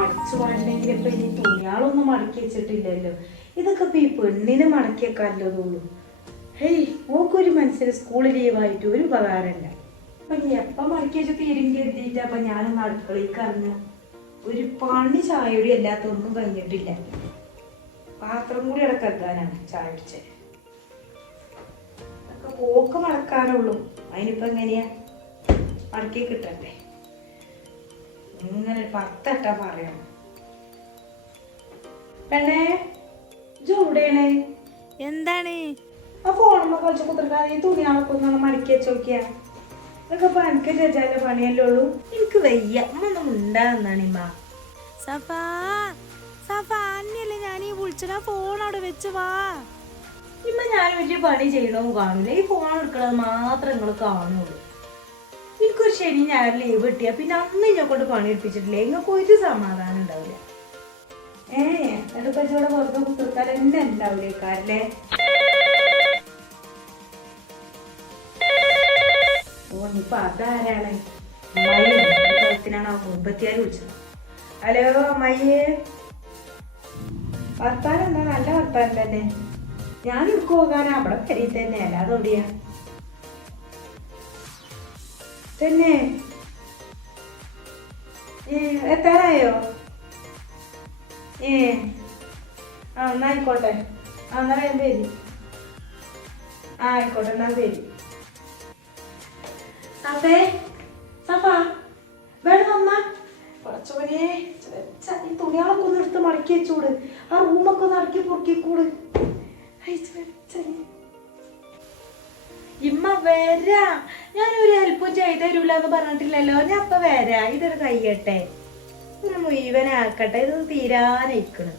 അടിച്ചു വാഴണ്ടെങ്കിൽ ഇപ്പൊ ഇനി തുണിയാളൊന്നും മടക്കി വെച്ചിട്ടില്ലല്ലോ. ഇതൊക്കെ ഇപ്പൊ ഈ പെണ്ണിനെ മടക്കി തോന്നു ഹേയ് ഓക്കൊരു മനസ്സിന് സ്കൂളിൽ ലീവായിട്ട് ഒരു ഉപകാരമില്ല. അപ്പൊ ഇനി എപ്പം മടക്കി വെച്ച് തീരും കരുതിയിട്ട് അപ്പൊ ഞാനും അടുക്കളയ്ക്ക് ഒരു പണി ചായയുടെ അല്ലാത്തൊന്നും കഴിഞ്ഞിട്ടില്ല. പാത്രം കൂടി ഇടക്കെത്താനാണ് ചായ കുടിച്ചത് പോക്ക് മടക്കാനുള്ളൂ അതിനിപ്പോ എങ്ങനെയാ? മടക്കി കിട്ടണ്ടേ? ഇങ്ങനെ പത്തട്ട പറയണം പെണ്ണേ ഇജ്ജ് എന്താണ്? ആ ഫോണുമ്പോ കുറച്ച് കുത്തിർക്കാതെ ഈ തുണിയാളൊക്കെ ഒന്നാണ് മടക്കി വെച്ച് നോക്കിയാ. ഇതൊക്കെ പണിയല്ലേ ഉള്ളൂ. എനിക്ക് വയ്യ. ഒന്നും ഉണ്ടാകുന്നാണ് ഇമ്മ? സഫാ സഫാ അന്നല്ലേ ഞാൻ ഈ ഫോൺ അവിടെ വെച്ച് വാ. ഇമ്മ ഞാൻ വലിയ പണി ചെയ്യണോ കാണില്ല ഈ ഫോൺ എടുക്കണത് മാത്രം നിങ്ങൾ കാണുള്ളൂ. ശനി ഞായർ ലീവ് കിട്ടിയ പിന്നെ അന്ന് ഇങ്ങനെ കൊണ്ട് പണി എടുപ്പിച്ചിട്ടില്ലേ നിങ്ങൾക്ക് ഒരു സമാധാനം ഉണ്ടാവില്ല. ഏ എന്നിട്ടിപ്പോ ഇവിടെ എന്നെ വിളിച്ചത്? ഹലോ അമ്മായിയെ. വർത്താനം എന്താ? നല്ല വർത്താനം തന്നെ. ഞാൻ ഇവർക്ക് പോകാനാ. അവിടെ കരി തന്നെ അല്ലാതെ തന്നെ എത്താറായോ ഏ ആ എന്നാ ആയിക്കോട്ടെ ആ എന്നാ വേഗം പേര് ആ ആയിക്കോട്ടെ എന്നാ പേര് സഫേ സഫ വേണം അമ്മ കുറച്ചോനെ ഈ തുണികളൊക്കെ ഒന്ന് എടുത്ത് മടക്കി വെച്ചൂട് ആ റൂമൊക്കെ ഒന്ന് അടക്കി പൊറുക്കിക്കൂട് ഇമ്മ വരാ. ഞാൻ ഒരു ചെയ്ത് തരൂല എന്ന് പറഞ്ഞിട്ടില്ലല്ലോ. ഞാൻ അപ്പൊ വരാ. ഇതൊരു കയ്യട്ടെ. ഇത് മുഴുവനാക്കട്ടെ ഇത് തീരാനയിക്കണ്.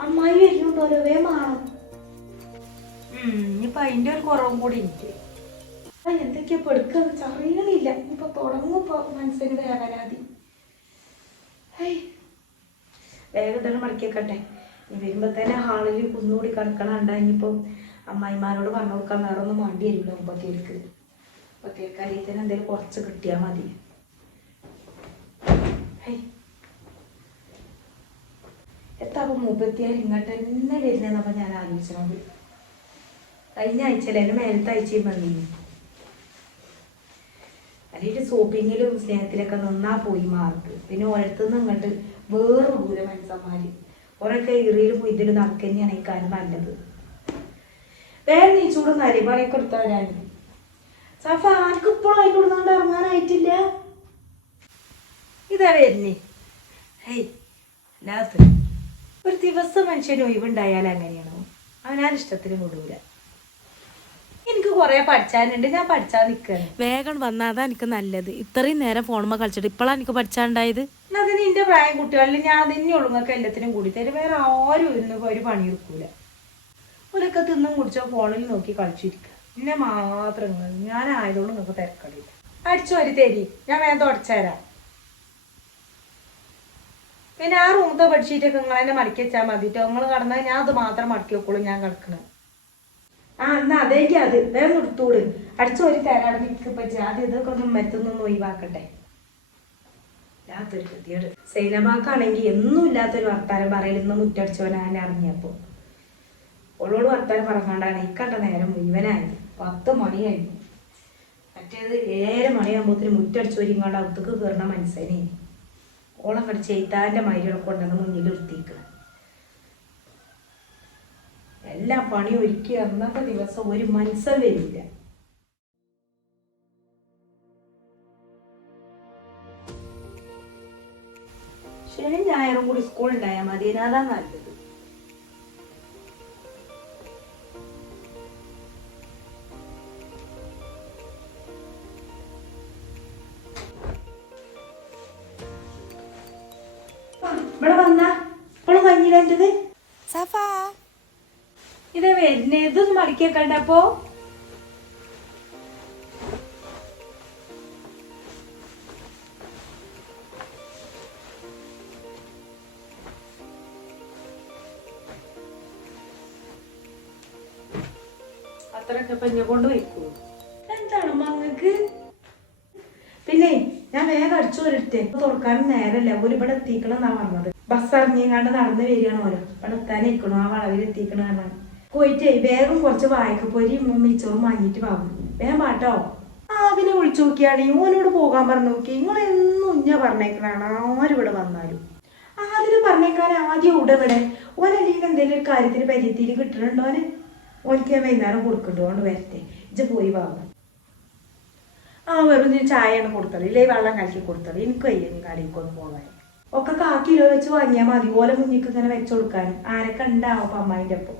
അമ്മായി വരും പോലവേ മാറും ഇനിയിപ്പൊ അതിന്റെ ഒരു കുറവും കൂടി എനിക്ക് എന്തൊക്കെയാ പെടുക്കുന്ന അറിയണില്ല. ഇപ്പൊ തുടങ്ങുമ്പോ മനസ്സിന് വേവരാതി വേഗം തന്നെ മടക്കിയേക്കട്ടെ. വരുമ്പോ തന്നെ ഹാളിൽ കുന്നുകൂടി കിടക്കണ ഉണ്ടായിപ്പോ അമ്മായിമാരോട് പറഞ്ഞു കൊടുക്കാൻ വേറെ ഒന്നും വേണ്ടി വരില്ല മുപ്പത്തിയേർക്ക് മുപ്പത്തിയേർക്ക് അല്ലെങ്കിൽ എന്തെങ്കിലും കുറച്ച് കിട്ടിയാൽ മതി. ഹൈ. എത്താപ്പൊ മുപ്പത്തിയാൽ ഇങ്ങോട്ട് തന്നെ വരുന്നതെന്നപ്പോ ഞാൻ ആലോചിച്ചത് കഴിഞ്ഞ ആഴ്ചയിലെ എന്റെ മേലത്തെ ആഴ്ചയും വന്നിരുന്നു അല്ലെങ്കിൽ ഷോപ്പിങ്ങിലും സ്നേഹത്തിലൊക്കെ നന്നാ പോയി മാർക്ക്. പിന്നെ ഓരോരുത്തുനിന്ന് ഇങ്ങോട്ട് വേറെ ദൂരെ മനുഷ്യന്മാര് ഓരൊക്കെ ഇറിയിലും ഇതിലും നടക്കുന്നതാണ് ഈ കാര്യം നല്ലത്. വേറെ നീ ചൂട് പറയൊക്കെ എടുത്ത വരാൻ സഫ ആർക്ക് ഇപ്പോഴും അതിന്റെ കൊടുത്തോണ്ട് ഇറങ്ങാനായിട്ടില്ല. ഇതാ വരുന്നേ. ഹേയ് അല്ലാത്ത ഒരു ദിവസം മനുഷ്യന് ഒഴിവുണ്ടായാൽ അങ്ങനെയാണോ? അവനാൻ ഇഷ്ടത്തിന് വിടൂല. എനിക്ക് കുറെ പഠിച്ചാനുണ്ട് ഞാൻ പഠിച്ചാൽ നിൽക്കാണ് വേഗം വന്നാതാ എനിക്ക് നല്ലത്. ഇത്രയും നേരം ഫോണുമ്മ കളിച്ചിട്ട് ഇപ്പോഴാ എനിക്ക് പഠിച്ചാണ്ടായത് അതിന് എന്റെ പ്രായം കുട്ടികളിൽ ഞാൻ തന്നെ ഉള്ളുങ്ങൾക്ക് എല്ലാത്തിനും കൂടി തരും. വേറെ ആരും ഇരുന്ന് ഒരു പണി ഒരൊക്കെ തിന്നും കുടിച്ചോ ഫോണിൽ നോക്കി കളിച്ചിരിക്കുക. എന്നെ മാത്രം ഇങ്ങൾ. ഞാൻ ആയതുകൊണ്ട് നിങ്ങൾക്ക് തിരക്കടില്ല അടിച്ചു വരി തരി. ഞാൻ വേഗം തുടച്ചുതരാം പിന്നെ ആ റൂമത്തെ ബെഡ്ഷീറ്റൊക്കെ നിങ്ങൾ എന്നെ മടക്കി വെച്ചാൽ മതിട്ടോ. നിങ്ങൾ കടന്നാൽ ഞാൻ അത് മാത്രം മടക്കി വെക്കുള്ളൂ ഞാൻ കിടക്കണത് ആ എന്നാ അതേക്ക് അത്. വേഗം എടുത്തൂട്. അടിച്ചു വരി തരാടെ നിൽക്കിപ്പോ ആദ്യം ഇതൊക്കെ ഒന്ന് മെത്തുന്നൊന്നും ഒഴിവാക്കട്ടെ. ഇല്ലാത്തൊരു ഗതിയോട് സൈനബാക്കാണെങ്കിൽ എന്നും ഇല്ലാത്തൊരു വർത്താനം പറയലെന്ന് മുറ്റടിച്ചവനാൻ അറിഞ്ഞപ്പോ. ഓളോട് വർത്താനം പറഞ്ഞാണ്ടാണ് ഇക്കണ്ട കണ്ട നേരം മുഴുവനായത് പത്ത് മണിയായിരുന്നു മറ്റേത് ഏഴര മണിയാകുമ്പോത്തിന് മുറ്റടിച്ച് ഒരുങ്ങാണ്ട് അകത്തേക്ക് കയറുന്ന മനസ്സിനെ കടിച്ച് ചെയ്താന്റെ മൈരികളെ കൊണ്ടുവന്ന് മുന്നിൽ നിർത്തിക്കണം എല്ലാ പണി ഒരുക്കി അന്നത്തെ ദിവസം ഒരു മനസ്സം വരില്ല. ശനി ഞായറും കൂടി സ്കൂൾ ഉണ്ടായാൽ മതി അതാ നല്ലത്? ഇവിടെ വന്ന? ഇപ്പോഴും കഴിഞ്ഞില്ലത് സഫ. ഇത് വരുന്നേ ഇതൊന്നും മടക്കിയേക്കണ്ട അപ്പോ? അത്രയൊക്കെ എന്നെ കൊണ്ട് വയ്ക്കൂ എന്താണ് മങ്ങക്ക് ഞാൻ വേഗം അടിച്ചു വരട്ടെ. തുറക്കാനും നേരല്ല ഓര് ഇവിടെ എത്തിക്കണെന്നാ പറഞ്ഞത്. ബസ് ഇറങ്ങിയങ്ങാണ്ട് നടന്ന് വരികയാണ് ഓരോ. ഇവിടെ എത്താനിരിക്കണു. ആ വളവിൽ എത്തിക്കണ കാരണം പോയിട്ടേ വേഗം കുറച്ച് വായിക്കപ്പൊരി മിച്ചോറും വാങ്ങിയിട്ട് വാങ്ങും വേഗം പാട്ടോ. അതിനെ വിളിച്ചു നോക്കിയാണ് ഓനോട് പോകാൻ പറഞ്ഞു നോക്കി. നിങ്ങൾ എന്നും ഉഞ്ഞ പറഞ്ഞേക്കണാണ് ആരിവിടെ വന്നാലും. അതിന് പറഞ്ഞേക്കാൻ ആദ്യം ഇവിടെ ഇവിടെ ഓനല്ലെങ്കിൽ എന്തെങ്കിലും ഒരു കാര്യത്തിന് പരിയത്തിൽ കിട്ടണുണ്ടോ ഓന്? ഓനിക്ക് ഞാൻ വൈകുന്നേരം കൊടുക്കണ്ടോ കൊണ്ട് വരട്ടെ. ഇജ്ജ് പോയി വാങ്ങും ആ വെറും ചായയാണ് കൊടുത്തത്. ഇല്ലേ വെള്ളം കലക്കി കൊടുത്തത്. എനിക്ക് കയ്യും നീ കടയിലേക്കൊന്ന് പോകാൻ. ഒക്കെ കാ കിലോ വെച്ച് വാങ്ങിയാൽ മതി. ഓലെ മുന്നിക്ക് ഇങ്ങനെ വെച്ചു കൊടുക്കാൻ. ആരൊക്കെ ഉണ്ടാവും അപ്പം അമ്മായിന്റെ ഒപ്പം.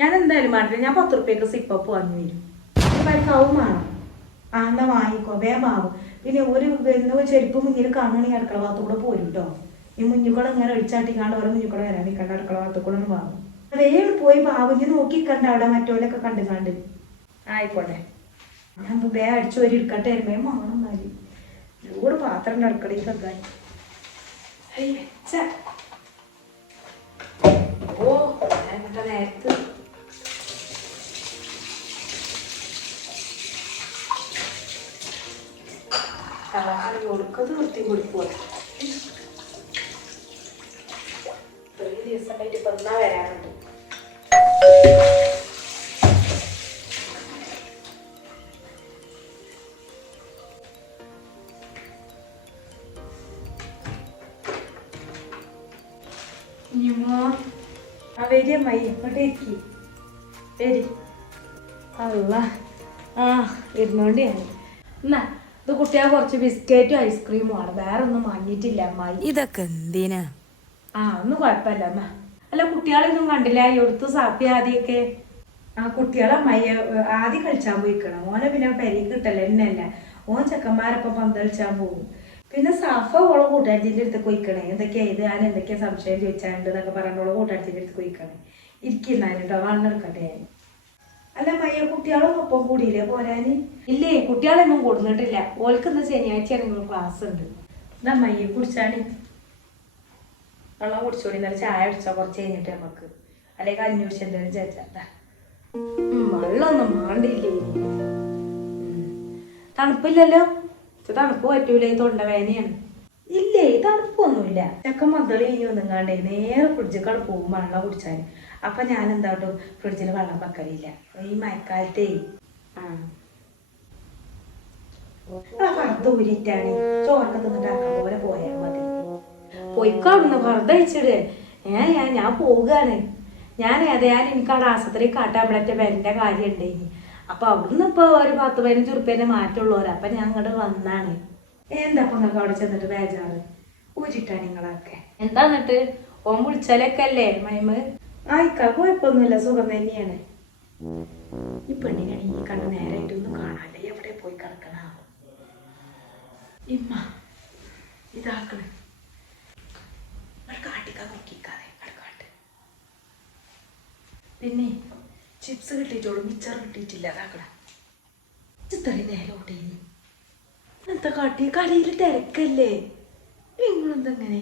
ഞാൻ എന്തായാലും വേണ്ടില്ല ഞാൻ പത്ത് റുപ്യക്ക് സിപ്പപ്പ് വാങ്ങി വരും. പരിക്കാവും വേണം. ആ എന്നാ വാങ്ങിക്കോ. വേഗം ആവും പിന്നെ ഒരു വരുന്ന ചെരുപ്പ് മുന്നിൽ കാണുകയാണെങ്കിൽ അടുക്കള ഭാഗത്തു കൂടെ പോരും കേട്ടോ ഈ മുന്നിക്കൂടെ ഇങ്ങനെ ഒഴിച്ചാട്ടിക്കാണ്ട് ഓരോ മുന്നിക്കൂടെ വരാൻ നിൽക്കണ്ട. അടുക്കള ഭാഗത്തു കൂടെ വാങ്ങും. വേഗം പോയി ബാബുഞ്ഞ് നോക്കിക്കണ്ട അവിടെ മറ്റോലൊക്കെ കണ്ടു കണ്ട് ആയിക്കോട്ടെ. ഞാൻ വേ അടിച്ചു വരി എടുക്കട്ടെ എരുമയും പാത്രം അടുക്കളയിൽ വെച്ച. ഓ നേരത്ത് കളറി കൊടുക്കത് വൃത്തി കൊടുക്കുക ഒരു ദിവസമായിട്ട് ഇപ്പൊ എന്നാ ഇനിമോ ആ വരി അമ്മായി ഇങ്ങോട്ട് ഇരിക്കി. വരി. അല്ല ആ ഇരുന്നോണ്ട് ഞാൻ എന്നാ ഇത് കുട്ടികൾ കുറച്ച് ബിസ്ക്കറ്റും ഐസ്ക്രീമും ആണ്. വേറെ ഒന്നും വാങ്ങിയിട്ടില്ല അമ്മായി. ഇതൊക്കെ എന്തിനാ? ആ ഒന്നും കുഴപ്പമില്ല അമ്മ. അല്ല കുട്ടികളൊന്നും കണ്ടില്ല? എടുത്ത് സാപ്പി ആദ്യമൊക്കെ ആ കുട്ടികളെ മയ്യ ആദ്യം കളിച്ചാൻ പോയിക്കണം. ഓനെ പിന്നെ പെരി കിട്ടല്ല എന്നല്ല ഓൻ ചെക്കന്മാരൊപ്പം പന്ത് കളിച്ചാൻ പോകും പിന്നെ സഫ ഓളെ കൂട്ടുകാരത്തിന്റെ അടുത്ത് പോയിക്കണേ എന്തൊക്കെയാ ഇത്? ഞാൻ എന്തൊക്കെയാ സംശയം ചോദിച്ചാണ്ട് എന്നൊക്കെ പറഞ്ഞ ഓളെ കൂട്ടുകാരത്തിന്റെ അടുത്ത് പോയിക്കണേ ഇരിക്കുന്നാൻ കേട്ടോ വണ്ണെടുക്കട്ടെ ഞാൻ അല്ല മയ്യ കുട്ടികളും ഒപ്പം കൂടിയില്ലേ പോരാന്? ഇല്ലേ കുട്ടികളൊന്നും കൂടുന്നിട്ടില്ല. ഓൾക്ക് ഇന്ന് ശനിയാഴ്ചയാണ് നിങ്ങൾ ക്ലാസ് ഉണ്ട്. എന്നാ മയ്യെ കുടിച്ചാണ് വെള്ളം കുടിച്ചോടി. നല്ല ചായ കുടിച്ചാ കുറച്ച് കഴിഞ്ഞിട്ട് നമുക്ക്. അല്ലെങ്കിൽ എന്തെങ്കിലും ചേച്ചാ വെള്ളമൊന്നും മാണ്ടില്ലേ. തണുപ്പില്ലല്ലോ? തണുപ്പ് പറ്റൂല ഈ തൊണ്ടവേനയാണ് ഇല്ലേ തണുപ്പൊന്നുമില്ല. ചക്ക മദ്ദളി കഴിഞ്ഞ് വന്നിങ്ങാണ്ട് നേരെ ഫ്രിഡ്ജിൽ പോകും വെള്ളം കുടിച്ചാൽ അപ്പൊ ഞാൻ എന്താട്ടും ഫ്രിഡ്ജിൽ വെള്ളം വെക്കലില്ല. ഈ മഴക്കാലത്തേ. ആ. ചോറൊക്കെ തിന്നിട്ടാക്കാൻ പോയാ പോലെ പോയാൽ മതി. പോയിക്കാടുന്ന് വെറുതെ അയച്ചിട്. ഏ ഞാൻ ഞാൻ പോവുകയാണ്. ഞാൻ ഏതായാലും എനിക്ക് അവിടെ ആശുപത്രി കാട്ടാമ്പളത്തെ വരേണ്ട കാര്യം ഉണ്ടായിനി അപ്പൊ അവിടുന്ന് ഇപ്പൊ ഒരു പത്ത് പതിനഞ്ച് ഉറുപ്പ്യനെ മാറ്റുള്ളവരാ അപ്പൊ ഞാൻ അങ്ങോട്ട് വന്നാണ്. എന്താ അപ്പൊ നിങ്ങൾക്ക് അവിടെ ചെന്നിട്ട് ബേജാറ്? ഊരിട്ടാണ് നിങ്ങളൊക്കെ. എന്താ എന്നിട്ട്? ഓൻ വിളിച്ചാലൊക്കെ അല്ലേ മൈമ് ആയിക്കാ കുഴപ്പമൊന്നുമില്ല. സുഖം തന്നെയാണ്. ഈ പെണ്ണിനാണ് ഈ കണ്ട് നേരായിട്ടൊന്നും കാണാല്ലേ? എവിടെ പോയി കിടക്കണ? ഇമ്മ ഇതാക്കണേ പിന്നെ ചിപ്സ് കിട്ടിയിട്ടോളും മിച്ചർ കിട്ടിയിട്ടില്ല അതാക്കട ഇത്രയും നേരം ഓട്ടേനി എന്താ കാട്ടി കടയിൽ തിരക്കല്ലേ? നിങ്ങളെന്തെങ്ങനെ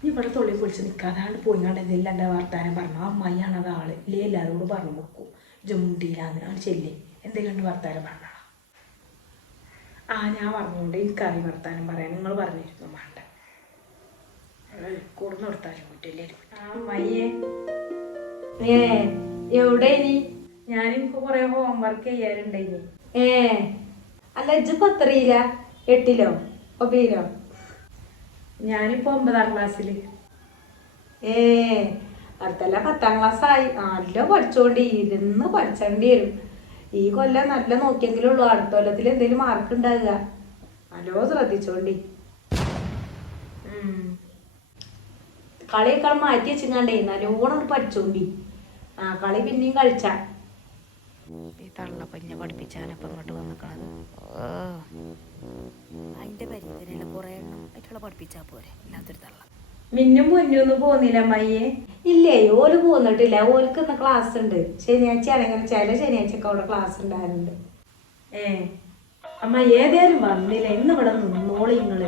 നീ ഇവിടെ തൊള്ളി പൊളിച്ച് നിൽക്കാതാണ്ട് പോയി പോയിങ്ങാണ്ട് എന്തെങ്കിലും എന്റെ വർത്താനം പറഞ്ഞു അമ്മയാണ് അത് ആൾ. ഇല്ലേ എല്ലാവരോടും പറഞ്ഞു കൊടുക്കും. ജമുണ്ടിയിലാന്ന് ആണ് ചെല്ലേ. എന്തെങ്കിലും വർത്താനം പറഞ്ഞാ ആ ഞാൻ പറഞ്ഞുകൊണ്ട് എനിക്കറിയും വർത്താനം പറയാൻ. നിങ്ങൾ പറഞ്ഞിരുന്നു വേണ്ട കൂടുന്ന കൊടുത്താലും പറ്റില്ലേ. ആ ഏ എവിടെ ഇനി? ഞാനിപ്പോ കൊറേ ഹോംവർക്ക് ചെയ്യാറുണ്ട് ഇനി ഏ അല്ല ഇജ്ജ് എത്രയില്ല എട്ടിലോ? ഒബിയിലോ ഞാനിപ്പോ ഒമ്പതാം ക്ലാസ്സിൽ ഏ അടുത്തല്ല പത്താം ക്ലാസ് ആയി നല്ല പഠിച്ചോണ്ട് ഇരുന്ന് പഠിച്ചേണ്ടി വരും. ഈ കൊല്ലം നല്ല നോക്കിയെങ്കിലേ ഉള്ളൂ. അടുത്ത കൊല്ലത്തിൽ എന്തെങ്കിലും മാർക്ക് ഉണ്ടാകുക നല്ലോ ശ്രദ്ധിച്ചോണ്ടി. കളിയൊക്കെ മാറ്റി വെച്ചിങ്ങാണ്ടേ നല്ലോണം പഠിച്ചോണ്ടി. ആ കളി പിന്നെയും കളിച്ച. ഈ തള്ള പഞ്ഞ പഠിപ്പിച്ചാനപ്പം ഇങ്ങോട്ട് വന്നിക്കണത് അതിന്റെ പരിധിയിലുള്ള കുറെ എണ്ണം അതിലുള്ള പഠിപ്പിച്ചാ പോരെ. ഇല്ലാത്തൊരു തള്ള. മിന്നും പൊന്നൊന്നും പോന്നില്ല അമ്മയെ ഇല്ലേ ഓൽ പോന്നിട്ടില്ല. ഓൽക്ക് ഇന്ന് ക്ലാസ് ഉണ്ട്. ശനിയാഴ്ച ആണെങ്കിൽ ചില ശനിയാഴ്ചയൊക്കെ അവിടെ ക്ലാസ് ഉണ്ടായിരുന്നുണ്ട് ഏ. അമ്മ ഏതായാലും വന്നില്ല. ഇന്ന് ഇവിടെ നിന്നോളി നിങ്ങൾ.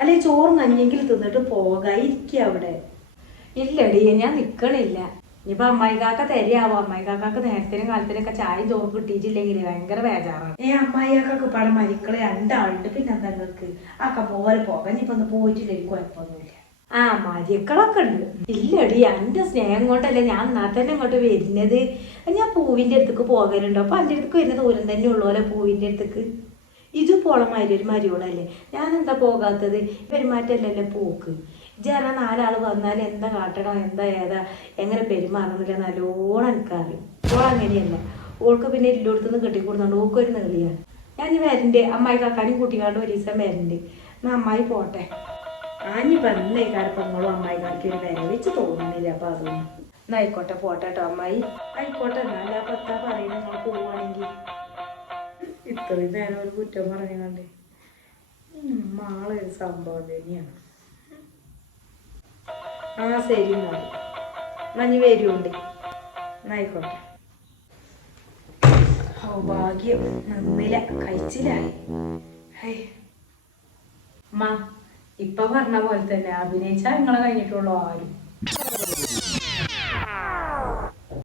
അല്ലെ ചോറും നഞ്ഞെങ്കിൽ തിന്നിട്ട് പോകാതിരിക്കുക അവിടെ. ഇല്ലടി ഞാൻ നിക്കണില്ല. ഇനിയിപ്പൊ അമ്മായിക്കാക്ക തരിയാവോ? അമ്മായിക്കാക്ക് നേരത്തിനും കാലത്തിനൊക്കെ ചായ ചോറ് കിട്ടിയിട്ടില്ലെങ്കിൽ ഭയങ്കര ബേജാറാണ്. ഏ അമ്മായിക്കാക്ക് പടം മരിക്കൾ രണ്ടാളുണ്ട്. പിന്നെ നിങ്ങൾക്ക് ആക്ക പോലെ പോകാൻ ഇനിയിപ്പൊ ഒന്ന് പോയിട്ടില്ലെങ്കിൽ കുഴപ്പമൊന്നുമില്ല. ആ മരിക്കളൊക്കെ ഉണ്ട്. ഇല്ലടി എന്റെ സ്നേഹം കൊണ്ടല്ലേ ഞാൻ എന്നാ തന്നെ ഇങ്ങോട്ട് വരുന്നത്? ഞാൻ പൂവിന്റെ അടുത്തേക്ക് പോകലുണ്ടോ അപ്പൊ എന്റെ അടുത്തേക്ക് വരുന്ന ദൂരം തന്നെ ഉള്ളോലെ പൂവിന്റെ അടുത്തേക്ക്? ഇത് പോളമാതിരി ഒരു മരിയോളല്ലേ? ഞാൻ എന്താ പോകാത്തത്? പെരുമാറ്റല്ലല്ലേ പോക്ക്. ജന നാലാൾ വന്നാൽ എന്താ കാട്ടണം എന്താ ഏതാ എങ്ങനെ പെരുമാറണമെന്നില്ല നല്ലോണം എനിക്കറിയും. ഓൾ അങ്ങനെയല്ല. ഓൾക്ക് പിന്നെ എല്ലായിടത്തുനിന്ന് കെട്ടിക്കൊടുത്തോണ്ട് ഒരു നേളിയാണ്. ഞാൻ വരണ്ട്. അമ്മായി കാക്കാനും കുട്ടികളുടെ ഒരു ദിവസം വരണ്ടേ. എന്നാ അമ്മായി പോട്ടെ. ആഞ്ഞ് പറഞ്ഞേ കാരപ്പങ്ങളും അമ്മായി കാക്കി ഒരു വില വെച്ച് തോന്നുന്നില്ല അപ്പൊ അതൊന്നും എന്നാ ആയിക്കോട്ടെ പോട്ടെ കേട്ടോ അമ്മായി. ആയിക്കോട്ടെ എന്നാലും അപ്പൊ എത്താ പറയുന്നത് നിങ്ങൾ പോവുകയാണെങ്കിൽ ഇത്രയും നേരം ഒരു കുറ്റം പറഞ്ഞുകൊണ്ട് കണ്ടേ മാളൊരു സംഭവം തന്നെയാണ്. ആ ശരി എന്നാൽ മഞ്ഞ് വരുമുണ്ട് എന്നായിക്കോട്ടെ ഓ ഭാഗ്യം. നിന്നില്ല കഴിച്ചില്ലായി. അമ്മ ഇപ്പൊ പറഞ്ഞ പോലെ തന്നെ അഭിനയിച്ചാൽ നിങ്ങളെ കഴിഞ്ഞിട്ടുള്ളൂ ആരും.